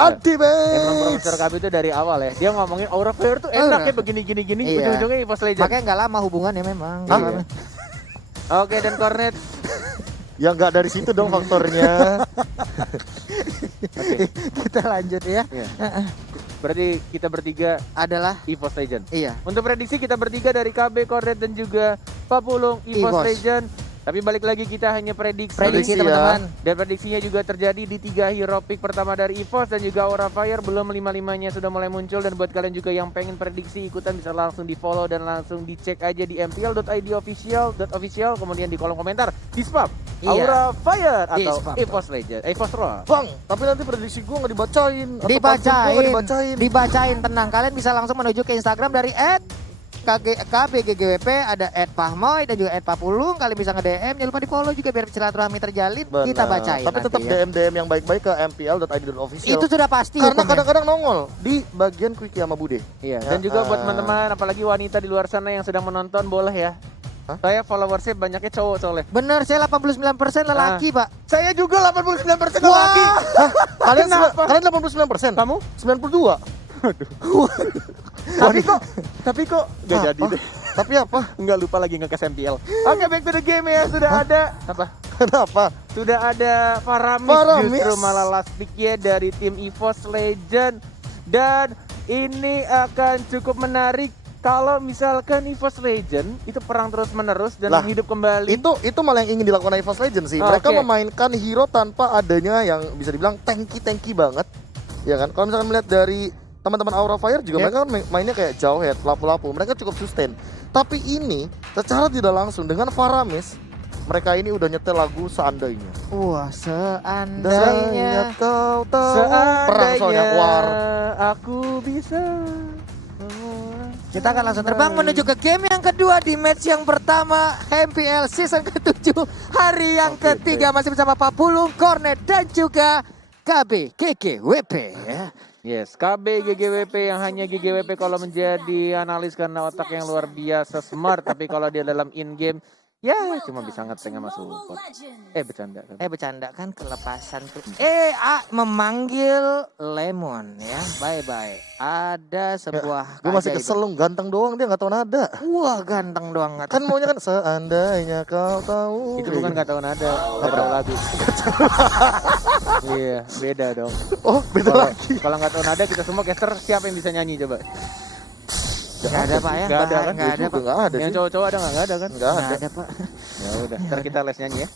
Ultimate. Emang Profesor KB itu dari awal ya. Dia ngomongin Aura Fire tuh enak ya begini gini gini. Iya. Ujung-ujungnya EVOS Legend. Makanya nggak lama hubungannya memang. Iya. Oke, dan Cornet. Ya nggak dari situ dong faktornya. Kita lanjut ya. Iya. Berarti kita bertiga Adalah EVOS Legend. iya. Untuk prediksi kita bertiga dari KB, Cornet dan juga Pak Pulung EVOS EVOS. Legend. Tapi balik lagi kita hanya prediksi. Prediksi ya. teman-teman. Dan prediksinya juga terjadi di 3 hero pick pertama dari EVOS dan juga Aura Fire. Belum 5-5-nya sudah mulai muncul. Dan buat kalian juga yang pengen prediksi ikutan bisa langsung di follow dan langsung dicek aja di mpl.id official. Kemudian di kolom komentar di spam Iya. Aura Fire Di atau spam. EVOS Legend, EVOS Raw. Bang, tapi nanti prediksi gue nggak dibacain. Atau pantun gua nggak dibacain. Dibacain, tenang. Kalian bisa langsung menuju ke Instagram dari @KBGGWP, ada @Pahmoy dan juga @Papulung. Kalian bisa nge-DM, jangan lupa di-follow juga biar silaturahmi terjalin. Benar. Kita bacain. Tapi tetap nanti ya. DM yang baik-baik ke mpl.id.official. Itu sudah pasti. Karena hukumnya. kadang-kadang nongol di bagian Quickie sama Bude. Iya. Ya, Dan juga buat teman-teman, apalagi wanita di luar sana yang sedang menonton, boleh ya. Hah? Saya followersnya banyaknya cowok soalnya. Bener, saya 89% lelaki, Pak. Saya juga 89% Wah. laki. Hah? Kalian Kenapa? kalian 89%? Kamu? 92. Tapi kok gak Apa? jadi deh. Tapi apa? Nggak lupa lagi nge-cash MPL. Oke, back to the game ya. Sudah ada apa? Kenapa? Sudah ada Faramis Faramis. justru malah last pick-nya dari tim EVOS Legend. Dan ini akan cukup menarik kalau misalkan EVOS Legend itu perang terus-menerus dan Lah, hidup kembali. Itu malah yang ingin dilakukan EVOS Legends sih. Mereka Oke. memainkan hero tanpa adanya yang bisa dibilang tanky banget. Ya kan? Kalau misalkan melihat dari teman-teman Aura Fire juga mereka kan mainnya kayak jauh head, lapu-lapu. Mereka cukup sustain. Tapi ini secara tidak langsung dengan Faramis, mereka ini udah nyetel lagu Seandainya. Wah, Seandainya seandainya. kau tahu. Perang soalnya war. Aku bisa. Kita akan langsung terbang menuju ke game yang kedua di match yang pertama MPL season ke-7 hari yang Oke, ketiga masih bersama Pak Pulung, Cornet dan juga KB GGWP ya. Yes, KB GGWP yang hanya GGWP kalau menjadi analis karena otak yang luar biasa smart. Tapi kalau dia dalam in-game, ya cuma bisa ngeteng sama support. Bercanda kan? Bercanda kan kelepasan tuh. Memanggil Lemon ya. Bye-bye. Ada sebuah Gue masih keajaiban. kesel lu, ganteng doang dia nggak tahu nada. Wah, ganteng doang. Kan maunya kan seandainya kau tahu. Itu bukan gak tahu nada, gak tahu lagu. Iya, beda dong. Oh, beda lagi. Kalau nggak tahu nada kita semua caster siapa yang bisa nyanyi coba? Gak ada, Pak ya. Nggak ada kan? Nggak ada, Pak. Nggak ada Yang sih. cowok-cowok ada nggak? Nggak ada kan? Nggak Nggak ada. ada, Pak. Ya udah, ntar kita les nyanyi ya.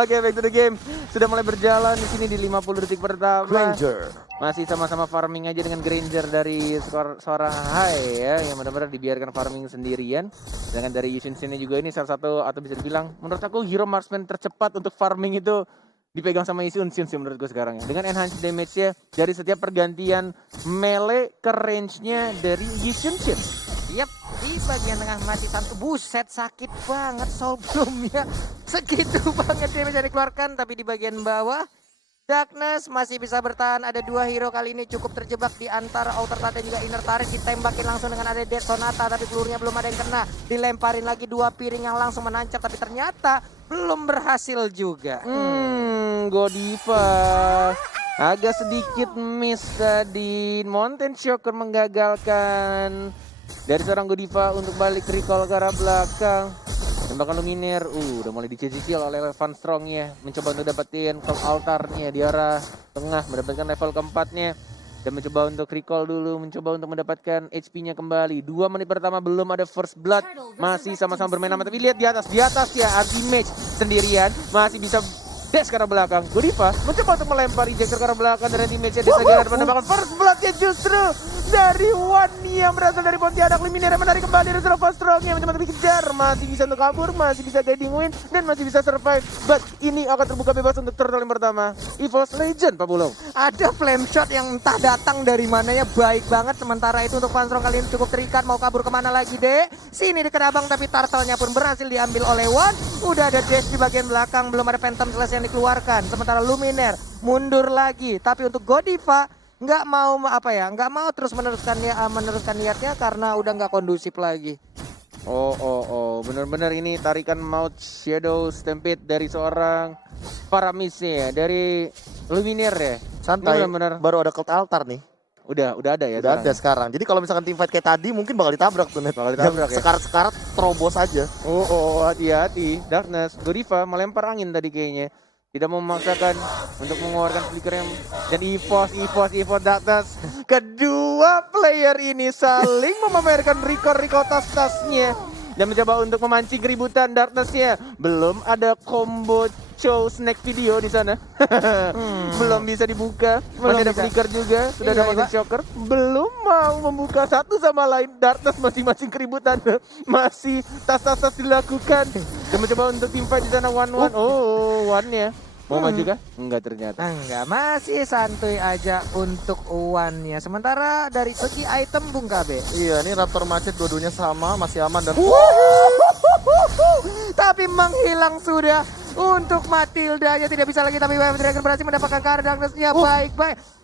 Oke, back to the game. Sudah mulai berjalan di sini di 50 detik pertama. Granger. Masih sama-sama farming aja dengan Granger dari seorang Hai ya, yang benar-benar dibiarkan farming sendirian. Dengan dari Yushin sini juga ini salah satu atau bisa dibilang menurut aku hero marksman tercepat untuk farming itu dipegang sama Yushin sih menurut gue sekarang ya. Dengan enhanced damage-nya dari setiap pergantian melee ke range-nya dari Yushin. Yap, di bagian tengah mati satu. Buset, sakit banget Soulblom-nya. Segitu banget damage yang dikeluarkan. Tapi di bagian bawah Darkness masih bisa bertahan. Ada 2 hero kali ini cukup terjebak di antara Outer Turret dan juga Inner Turret. Ditembakin langsung dengan ada Dead Sonata, tapi pelurunya belum ada yang kena. Dilemparin lagi 2 piring yang langsung menancap, tapi ternyata belum berhasil juga. Godiva agak sedikit miss tadi. Mountain Shocker menggagalkan dari seorang Godiva untuk balik recall ke arah belakang. Tembakan Luminaire, udah mulai dicicil oleh Van Strong ya. Mencoba untuk dapetin Clock Altar-nya di arah tengah, mendapatkan level keempatnya. Dan mencoba untuk recall dulu, mencoba untuk mendapatkan HP-nya kembali. 2 menit pertama belum ada first blood. Masih sama-sama bermain aman, tapi lihat di atas ya Archimage sendirian. Masih bisa dash ke arah belakang. Godiva mencoba untuk melempar ejector ke arah belakang dan damage-nya disegerakan menambahkan first blood-nya justru dari Wani yang berasal dari Pontianak. Luminaire menarik kembali dari Van Strong yang mencoba dikejar. Masih bisa untuk kabur, masih bisa guiding win dan masih bisa survive. But ini akan terbuka bebas untuk turtle yang pertama. EVOS Legend, Pak Bulong. Ada flame shot yang entah datang dari mananya, baik banget. Sementara itu untuk Van Strong kali ini cukup terikat. Mau kabur kemana lagi, Dek? Sini dekat abang, tapi turtle-nya pun berhasil diambil oleh Wan. Udah ada dash di bagian belakang, belum ada Phantom Slash yang dikeluarkan. Sementara Luminaire mundur lagi. Tapi untuk Godiva nggak mau terus meneruskan niatnya karena udah nggak kondusif lagi. Benar-benar ini tarikan Mouth Shadow Stampede dari seorang para miss-nya dari Lumineer ya. Santai, Ini benar-benar baru ada cult altar nih. udah ada ya. Udah ada sekarang. Jadi kalau misalkan team fight kayak tadi mungkin bakal ditabrak tuh net. Bakal ditabrak ya. Sekarat-sekarat terobos aja. Oh, hati-hati. Darkness, Godiva melempar angin tadi kayaknya. Tidak mau memaksakan untuk mengeluarkan flicker yang dan EVOS Darkness. Kedua player ini saling memamerkan record tas-tasnya dan mencoba untuk memancing keributan Darkness-nya. Belum ada combo show snack video di sana. Belum bisa dibuka. Masih ada flicker juga. Sudah ada motion shocker. Belum mau membuka satu sama lain. Darkness masing-masing keributan. Masih tas-tas dilakukan. Dan mencoba untuk tim fight di sana one-one. Oh, one-nya. Mau maju kah? Enggak ternyata. Enggak, masih santuy aja untuk uannya. Sementara dari segi item Bung KB. Iya, ini Raptor Macet dua-duanya sama, masih aman dan Tapi menghilang sudah untuk Matildanya, tidak bisa lagi, tapi Wave Dragon berhasil mendapatkan card Darkness-nya. Baik.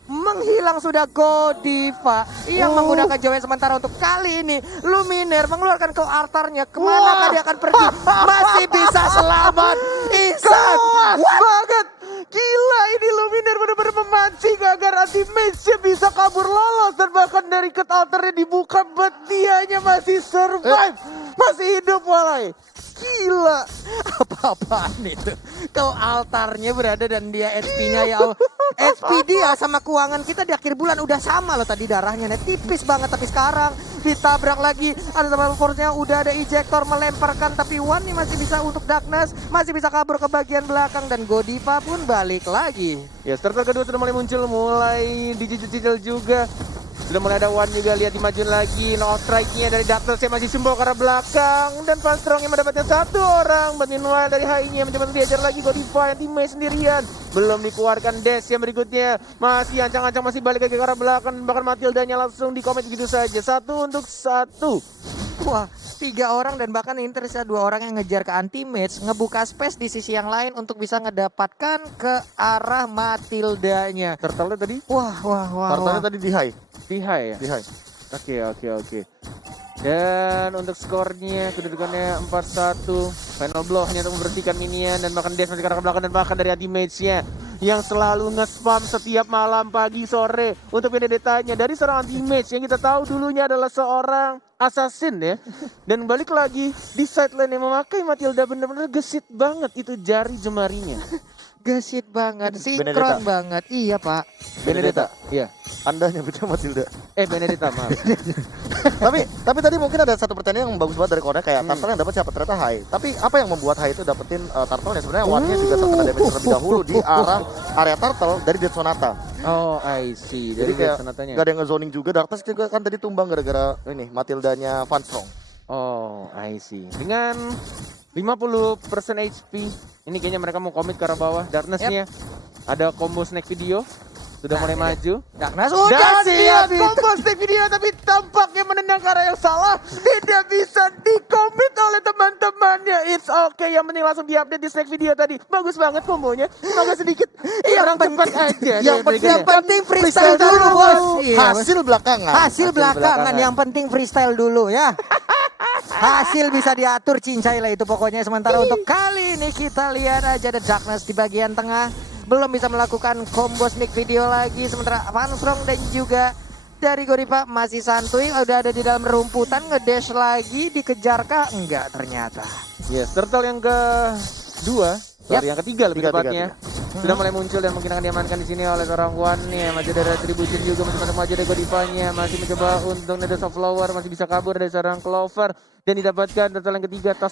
Menghilang sudah Godiva yang menggunakan Joy. Sementara untuk kali ini Lumineer mengeluarkan ke altarnya. Kemana dia akan pergi? Masih bisa selamat. Ihsan banget. Gila, ini Lumineer benar-benar memancing agar anti-mage bisa kabur lolos. Dan bahkan dari cut altarnya dibuka, but dianya masih survive. Masih hidup walai. Gila. Apa-apaan itu? Kau altarnya berada dan dia HP-nya ya Allah. HP dia sama keuangan kita di akhir bulan udah sama loh tadi darahnya. Tipis banget, tapi sekarang ditabrak lagi. Ada sama force-nya, udah ada ejector melemparkan. Tapi One nih masih bisa untuk Darkness. Masih bisa kabur ke bagian belakang dan Godiva pun balik lagi. Ya, starter kedua sudah mulai muncul, mulai dicicil-cicil juga. Sudah mulai ada One juga, lihat dimajuin lagi. No strike-nya dari Darkness yang masih simbol ke arah belakang. Dan Van Strong yang mendapatkan satu orang. But meanwhile dari HI-nya mencoba untuk diajar lagi Godiva yang teammate sendirian. Belum dikeluarkan dash yang berikutnya. Masih ancang-ancang, masih balik lagi ke arah belakang. Bahkan Matildanya langsung di-commit begitu saja. 1-1. Wah, 3 orang dan bahkan ini tersisa 2 orang yang ngejar ke anti-mage. Ngebuka space di sisi yang lain untuk bisa ngedapatkan ke arah Matildanya. Turtle tadi? Wah. Tartannya tadi di high. Di high ya? Di high. Oke. Dan untuk skornya kedudukannya 4-1. Final blow hanya untuk membersihkan minion dan bahkan dash masih ke arah belakang dan bahkan dari anti-mage-nya yang selalu nge-spam setiap malam, pagi, sore untuk Benedetta-nya dari seorang anti-mage yang kita tahu dulunya adalah seorang assassin ya. Dan balik lagi di sideline yang memakai Matilda, benar-benar gesit banget itu jari jemarinya. Gesit banget, sinkron Benedetta. banget. Iya, Pak. Benedetta. Iya. Anda nyebutnya Matilda. Benedetta, maaf. tapi tadi mungkin ada satu pertanyaan yang bagus banget dari Korea kayak Turtle yang dapat siapa, ternyata High. Tapi apa yang membuat High itu dapetin Turtle yang sebenarnya One-nya juga terkena damage terlebih dahulu di arah area Turtle dari Dead Sonata. Oh, I see. Jadi Dari kayak Sonatanya. gak ada yang nge-zoning juga. Darkness juga kan tadi tumbang gara-gara ini Matildanya Van Strong. Oh, I see. Dengan 50% HP, ini kayaknya mereka mau komit ke arah bawah. Darkness-nya ada combo snack video. Sudah mulai maju. Darkness Dan udah siap dia combo snack video, tapi tampaknya menendang ke arah yang salah. Tidak bisa dikomit oleh teman-temannya. It's okay, yang penting langsung diupdate di snack video tadi. Bagus banget kombonya. Agak sedikit kurang cepat aja. Yang penting freestyle dulu, Bos. Iya, Hasil belakangan. Hasil belakangan, yang penting freestyle dulu ya. Hasil bisa diatur, cincai lah itu pokoknya. Sementara untuk kali ini kita lihat aja ada Darkness di bagian tengah. Belum bisa melakukan combo sneak video lagi. Sementara Van Strong dan juga dari Godiva masih santuy. Udah ada di dalam rumputan, ngedash lagi. Dikejarkah? Enggak ternyata. Yes, turtle yang kedua. Sorry, yang ketiga lebih tepatnya. Sudah mulai muncul dan mungkin akan diamankan di sini oleh seorang One nih. Masih ada Retribution juga, masih maju dari Godivanya. Masih mencoba untuk Nedes of Flower, masih bisa kabur dari seorang Clover. Dan didapatkan turtle yang ketiga, tas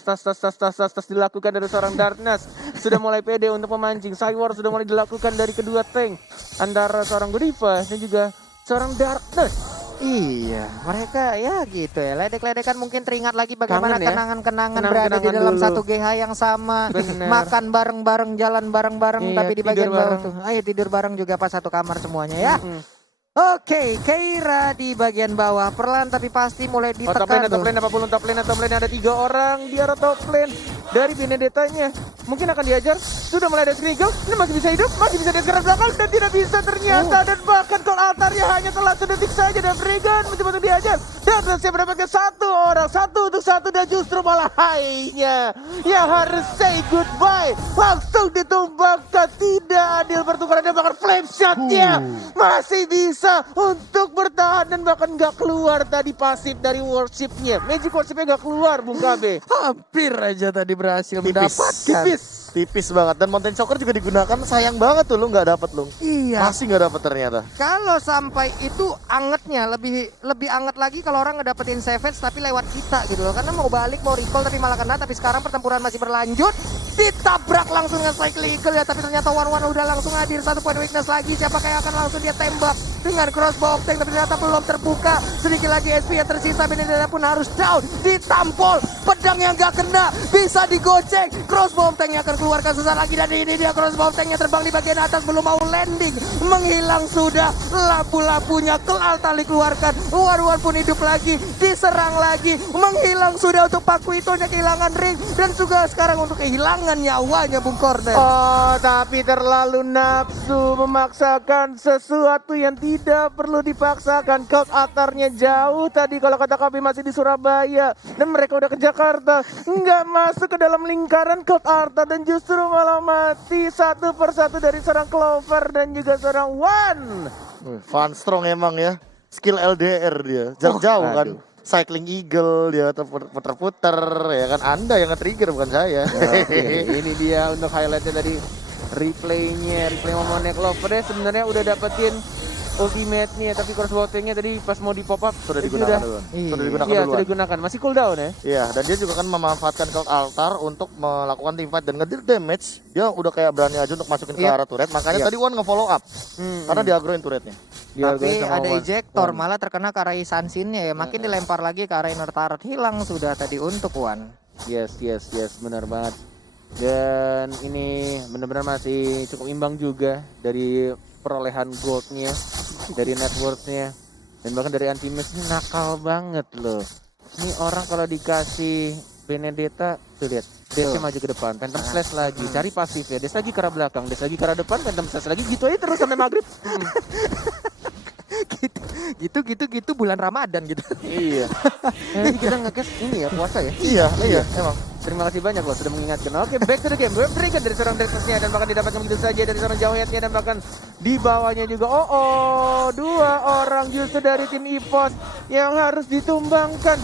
dilakukan dari seorang Darkness. Sudah mulai pede untuk memancing. Cywar sudah mulai dilakukan dari kedua tank. Antara seorang Godiva dan juga seorang Darkness. Iya, mereka ya gitu ya. Ledek-ledekan mungkin teringat lagi bagaimana Kangen ya? kenangan-kenangan berada di Kenangan dalam dulu. satu GH yang sama. Bener. Makan bareng-bareng, jalan bareng-bareng, Iya, tapi di tidur bagian bawah bareng. tuh. Ayo tidur bareng juga pas satu kamar semuanya ya. Mm-mm. Oke, Keira di bagian bawah. Perlahan tapi pasti mulai Top ditekan lane, tuh. apapun top lane ada 3 orang di arah top lane. dari Benedetta-nya. Mungkin akan diajar, sudah mulai ada Skrigel, ini masih bisa hidup, masih bisa diajar ke belakang dan tidak bisa ternyata. Dan bahkan Cold Altarnya hanya telah sedetik saja dan Regan mencoba untuk diajar. Dan berhasil mendapatkan satu orang, satu untuk satu dan justru malah hainya yang harus say goodbye. Langsung ditumbangkan, tidak adil pertukaran dan bahkan flame shot-nya masih bisa untuk bertahan dan bahkan nggak keluar tadi pasif dari worship-nya. Magic worship-nya nggak keluar, Bung KB. Hampir aja tadi berhasil mendapatkan. Tipis banget. Dan Mountain Choker juga digunakan, sayang banget tuh lu nggak dapet lu. Iya. Masih nggak dapet ternyata. Kalau sampai itu angetnya lebih anget lagi kalau orang ngedapetin Savage tapi lewat kita gitu loh. Karena mau balik mau recall tapi malah kena, tapi sekarang pertempuran masih berlanjut. Ditabrak langsung dengan Cycle Eagle ya, tapi ternyata One udah langsung hadir, 1 point weakness lagi. Siapa yang akan langsung dia tembak dengan crossbow tank, tapi ternyata belum terbuka. Sedikit lagi SP yang tersisa, Benedetta pun harus down. Ditampol, pedang yang gak kena bisa digocek. Crossbow tanknya akan keluarkan sesaat lagi, dan ini dia crossbow tanknya terbang di bagian atas, belum mau landing, menghilang sudah. Lampu-lampunya Cold Altar dikeluarkan, One pun hidup lagi, diserang lagi, menghilang sudah untuk Pakuitonya, kehilangan ring, dan juga sekarang untuk kehilangan nyawanya Bung Corner. Oh, tapi terlalu nafsu memaksakan sesuatu yang tidak perlu dipaksakan. Cold Altar-nya jauh tadi kalau kata kami masih di Surabaya dan mereka udah ke Jakarta, nggak masuk ke dalam lingkaran Cold Altar dan justru malah mati satu persatu dari seorang Clover dan juga seorang One. Van Strong emang ya, skill LDR dia, jarak jauh kan. aduh. Cycling Eagle dia puter-puter ya kan, Anda yang nge-trigger bukan saya. Ini dia untuk highlightnya tadi, replay momennya Clover ya sebenarnya udah dapetin ultimate-nya, tapi crossbow-nya tadi pas mau di pop up Sudah digunakan duluan. Sudah digunakan duluan. sudah digunakan, masih cooldown ya. Iya, dan dia juga kan memanfaatkan Cold Altar untuk melakukan team fight dan ngedeal damage. Dia udah kayak berani aja untuk masukin ke arah turret. Makanya tadi One nge-follow up. Karena diagroin turretnya. Tapi ada ejector, malah terkena ke arah Sansin-nya ya. Makin dilempar lagi ke arah inner turret, hilang sudah tadi untuk One. Yes, benar banget. Dan ini benar-benar masih cukup imbang juga dari perolehan goldnya, dari net worth-nya, dan bahkan dari anti-match ini nakal banget loh. Ini orang kalau dikasih Benedetta, tuh lihat, dash-nya maju ke depan, Phantom Slash lagi, cari pasif ya, dash lagi ke arah belakang, dash lagi ke arah depan, Phantom Slash lagi, gitu aja terus sampai maghrib. gitu bulan Ramadan gitu. Iya. Jadi kita nge-cash ini ya, puasa ya. Iya, emang. Terima kasih banyak loh sudah mengingatkan. Oke, back to the game. Berikan dari seorang Drexus-nya dan bahkan didapatkan begitu saja dari seorang Jawhead-nya dan bahkan di bawahnya juga. Dua orang justru dari tim EVOS yang harus ditumbangkan.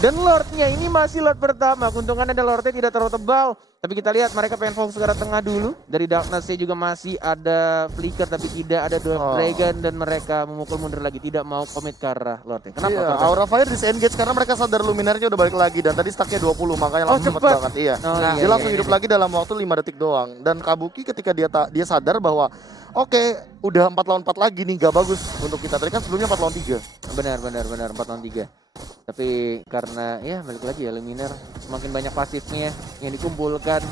Dan Lord-nya ini masih Lord pertama. Keuntungan ada Lord-nya tidak terlalu tebal. Tapi kita lihat mereka pengen fokus ke arah tengah dulu. Dari Darkness-nya juga masih ada Flicker tapi tidak ada Dragon dan mereka memukul mundur lagi. Tidak mau komit ke arah Lord-nya. Kenapa? Iya, Aura Fire disengage karena mereka sadar Luminarnya udah balik lagi dan tadi stacknya 20 makanya langsung cepet cepat banget. Iya. Nah, Dia langsung hidup lagi dalam waktu 5 detik doang. Dan Kabuki ketika dia sadar bahwa oke, udah 4 lawan 4 lagi nih, gak bagus untuk kita. Tadi kan sebelumnya 4 lawan 3. Benar 4 lawan 3. Tapi karena ya balik lagi ya Luminar semakin banyak pasifnya yang dikumpulkan.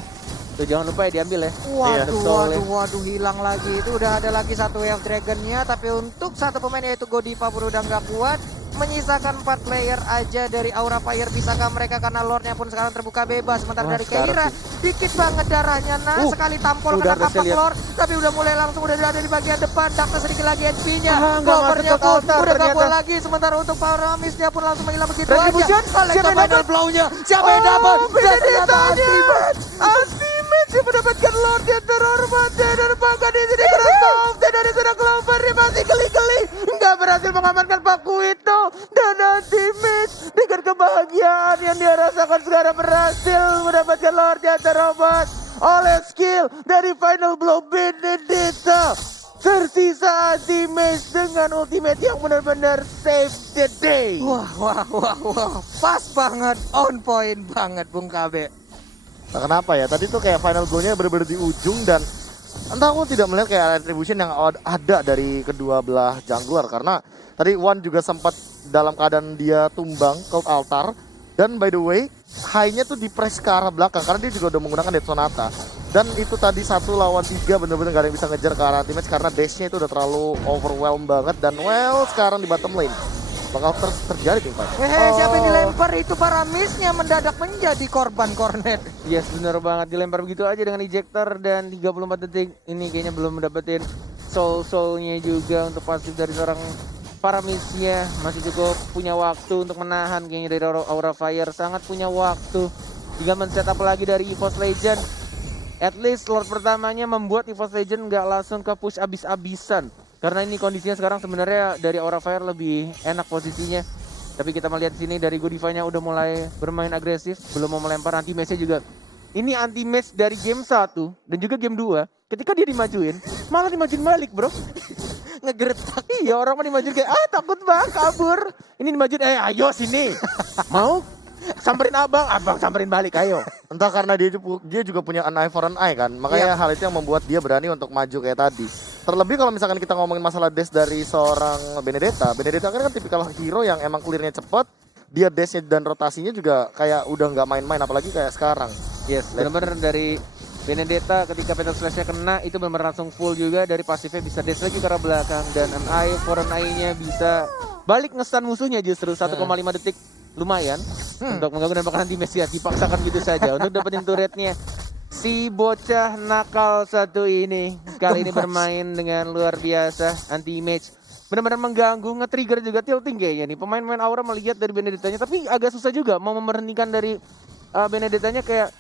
Tuh jangan lupa ya diambil ya. Waduh, hilang lagi. Itu udah ada lagi satu Wave Dragon-nya, tapi untuk satu pemain yaitu Godiva pun udah nggak kuat. Menyisakan 4 player aja dari Aura Fire. Bisakah mereka, karena Lord-nya pun sekarang terbuka bebas. Sementara dari Keira dikit banget darahnya. Sekali tampol kena kapak Lord, tapi udah mulai langsung udah ada di bagian depan. Darkness sedikit lagi HP-nya. Covernya pun udah gak kuat lagi. Sementara untuk Paramis-nya pun langsung menghilang begitu aja. Alexa final blow-nya. Siapa yang dapat? Dan ternyata Ultimate yang mendapatkan Lord yang terhormat. Dan bahkan di sini Crossbow dari seorang Clover dia masih geli-geli. Nggak berhasil mengamankan Pakuito. Dan Ultimate dengan kebahagiaan yang dia rasakan sekarang berhasil mendapatkan Lord yang terhormat oleh skill dari final blow Benedetta. Tersisa Ultimate dengan ultimate yang benar-benar save the day. Wah. Pas banget, on point banget Bung KB. Nah, kenapa ya? Tadi tuh kayak final goal-nya bener-bener di ujung dan entah aku tidak melihat kayak retribution yang ada dari kedua belah jungler karena tadi One juga sempat dalam keadaan dia tumbang Cold Altar dan by the way high-nya tuh di press ke arah belakang karena dia juga udah menggunakan Death Sonata dan itu tadi 1 lawan 3 bener-bener gak ada yang bisa ngejar ke arah teammates karena base-nya itu udah terlalu overwhelmed banget dan sekarang di bottom lane bakal terjadi teamfight. Siapa yang dilempar itu Paramisnya mendadak menjadi korban kornet. Yes, bener banget. Dilempar begitu aja dengan ejector dan 34 detik. Ini kayaknya belum mendapatkan soul-soulnya juga untuk pasif dari seorang Paramisnya. Masih cukup punya waktu untuk menahan kayaknya dari Aura Fire. Sangat punya waktu. Tinggal men-setup lagi dari EVOS Legend. At least Lord pertamanya membuat EVOS Legend nggak langsung ke push abis-abisan. Karena ini kondisinya sekarang sebenarnya dari Aura Fire lebih enak posisinya. Tapi kita melihat sini dari Godiva-nya udah mulai bermain agresif. Belum mau melempar, anti-match-nya juga. Ini anti-match dari game 1 dan juga game 2. Ketika dia dimajuin, malah dimajuin balik bro. Ngegertak. Iya, orang mau dimajuin kayak, takut bang, kabur. Ini dimajuin, ayo sini. Mau? Samperin abang samperin balik, ayo. Entah karena dia juga punya an eye for an eye kan. Makanya hal itu yang membuat dia berani untuk maju kayak tadi. Terlebih kalau misalkan kita ngomongin masalah dash dari seorang Benedetta. Benedetta kan tipikal hero yang emang clearnya cepat. Dia dashnya dan rotasinya juga kayak udah nggak main-main, apalagi kayak sekarang. Yes, benar-benar dari Benedetta ketika Petal Slash-nya kena itu benar langsung full juga. Dari pasifnya bisa dash lagi ke arah belakang. Dan an eye for an eye-nya bisa balik nge-stun musuhnya justru 1,5 detik. Lumayan untuk mengganggu dan bahkan anti-match ya. Dipaksakan gitu saja untuk dapetin turretnya. Si bocah nakal satu ini kali ini bermain dengan luar biasa, anti-match. Benar-benar mengganggu, nge-trigger juga tilting kayaknya nih. Pemain-pemain Aura melihat dari Benedettanya, tapi agak susah juga mau memberhentikan dari Benedettanya, kayak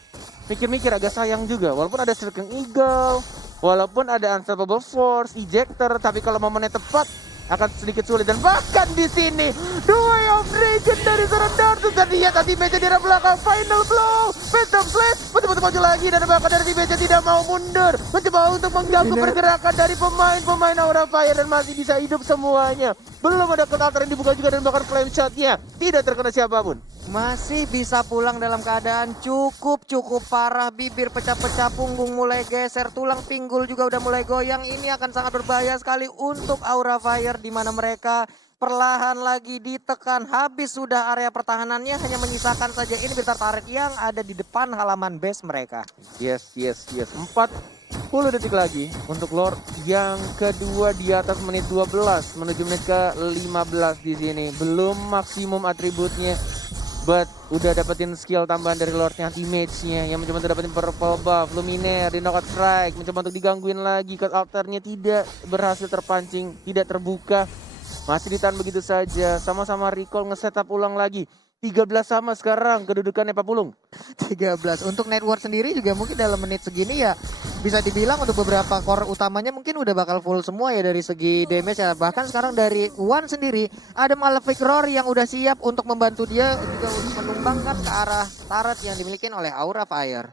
mikir-mikir, agak sayang juga. Walaupun ada Striking Eagle, walaupun ada Unstoppable Force, Ejector, tapi kalau momennya tepat akan sedikit sulit. Dan bahkan di sini Way of Dragon dari seorang Dartus, dan lihat anti-match di arah belakang. Final blow, Phantom Slash betul-betul maju lagi, dan bahkan dari anti-match tidak mau mundur, mencoba untuk mengganggu pergerakan dari pemain-pemain Aura Fire, dan masih bisa hidup semuanya. Belum ada counter yang dibuka juga, dan bahkan flame shot-nya tidak terkena siapapun. Masih bisa pulang dalam keadaan cukup parah. Bibir pecah-pecah, punggung mulai geser, tulang pinggul juga udah mulai goyang. Ini akan sangat berbahaya sekali untuk Aura Fire, di mana mereka perlahan lagi ditekan. Habis sudah area pertahanannya, hanya menyisakan saja ini Inhibitor turret yang ada di depan halaman base mereka. Yes. 40 detik lagi untuk Lord yang kedua di atas menit 12 menuju menit ke 15 di sini. Belum maksimum atributnya, but udah dapetin skill tambahan dari Lordnya, anti-match-nya yang mencoba untuk dapetin purple buff, Luminaire di knockout strike, mencoba untuk digangguin lagi, cut altarnya tidak berhasil terpancing, tidak terbuka. Masih ditahan begitu saja, sama-sama recall nge-setup ulang lagi. 13 sama sekarang kedudukannya Pak Pulung. 13. Untuk network sendiri juga mungkin dalam menit segini ya bisa dibilang untuk beberapa core utamanya mungkin udah bakal full semua ya dari segi damage ya. Bahkan sekarang dari One sendiri ada Malefic Roar yang udah siap untuk membantu dia juga untuk menumbangkan ke arah turret yang dimiliki oleh Aura Fire.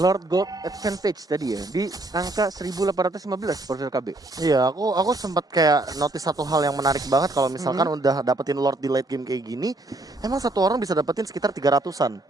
Lord Gold Advantage tadi ya di angka 1815 profil KB. Iya, aku sempat kayak notice satu hal yang menarik banget kalau misalkan udah dapetin Lord di late game kayak gini, emang satu orang bisa dapetin sekitar 300-an.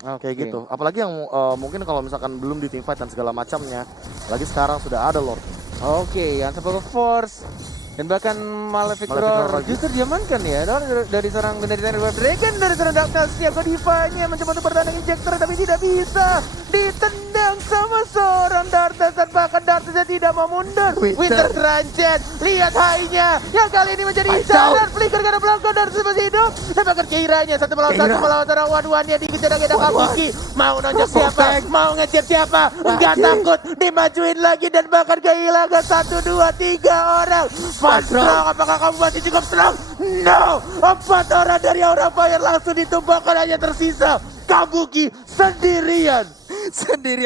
Kayak gitu. Apalagi yang mungkin kalau misalkan belum di teamfight dan segala macamnya, lagi sekarang sudah ada Lord. Oke, Unstoppable Force dan bahkan Malefic Roar justru diamankan ya dari seorang Benedetta Dragon, dari seorang Darkness. Godiva-nya mencoba untuk bertahan Injector tapi tidak bisa, ditendang sama seorang Darkness, dan bahkan Darkness tidak mau mundur. Winter Granget, lihat high-nya yang kali ini menjadi incaran. Flicker karena belakang, Darkness masih hidup, dan bahkan Keira-nya satu melawan seorang One-One-nya dikejar-kejar Kabuki. Mau nonjok siapa? Mau ngejar siapa? Enggak takut, dimajuin lagi dan bahkan kehilangan 1, 2, 3 orang. Strong, apakah kamu masih cukup strong? No, 4 orang dari Aura Fire langsung ditumbangkan, hanya tersisa Kabuki sendirian.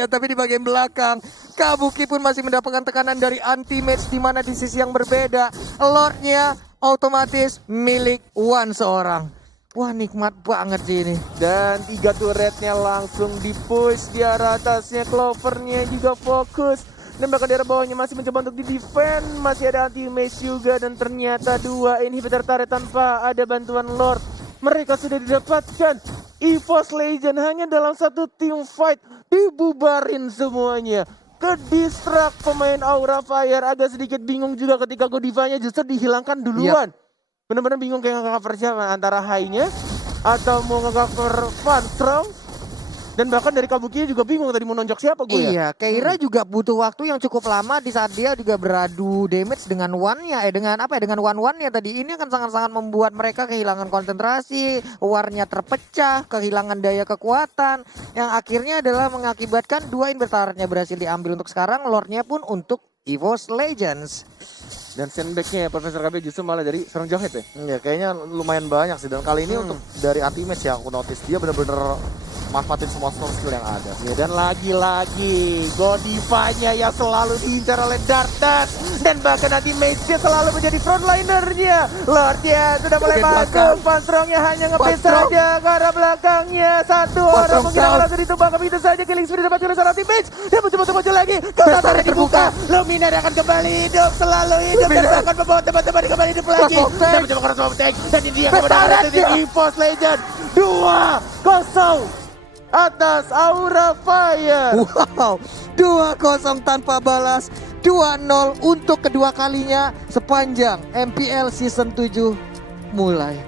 Tapi di bagian belakang Kabuki pun masih mendapatkan tekanan dari anti-match, di mana di sisi yang berbeda Lordnya otomatis milik One seorang. Wah, nikmat banget sih ini. Dan 3 turretnya langsung di-push di arah atasnya. Clovernya juga fokus. Dan bahkan di arah bawahnya masih mencoba untuk di-defend. Masih ada anti-match juga. Dan ternyata 2 inhibitor turret tanpa ada bantuan Lord. Mereka sudah didapatkan. EVOS Legend hanya dalam satu team fight dibubarin semuanya. Ke-distract pemain Aura Fire. Agak sedikit bingung juga ketika Godiva-nya justru dihilangkan duluan. Bener-bener bingung kayak nge-cover siapa, antara high-nya atau mau nge-cover Van Strong. Dan bahkan dari Kabuki juga bingung tadi mau nonjok siapa gue ya. Iya, Keira juga butuh waktu yang cukup lama di saat dia juga beradu damage dengan one-nya, dengan apa ya, dengan one-one-nya tadi. Ini akan sangat-sangat membuat mereka kehilangan konsentrasi, war-nya terpecah, kehilangan daya kekuatan, yang akhirnya adalah mengakibatkan 2 inverternya berhasil diambil untuk sekarang, lore-nya pun untuk EVOS Legends. Dan sandbag-nya ya Profesor KB justru malah dari seorang Jauhead ya. Ya kayaknya lumayan banyak sih, dan kali ini untuk dari anti-match ya aku notice dia bener-bener manfaatin semua skill yang ada. Ya, dan lagi-lagi Godiva-nya yang selalu diincar oleh Darkness. Dan bahkan nanti Mage-nya selalu menjadi frontliner-nya. Lord-nya sudah mulai masuk. Panstrongnya hanya nge-base saja ke arah belakangnya. Satu orang mungkin akan langsung ditumbangkan begitu saja. Killing spree dapat seorang tim Mage. Dia mencoba untuk muncul lagi. Counter dibuka. Luminar akan kembali hidup. Selalu hidup. Dan bahkan membawa teman-teman kembali hidup lagi. Dan mencoba cross tank. Dan ini dia kemenangan dari EVOS Legend. 2-0 atas Aura Fire. Wow, 2-0 tanpa balas, 2-0 untuk kedua kalinya sepanjang MPL Season 7 mulai.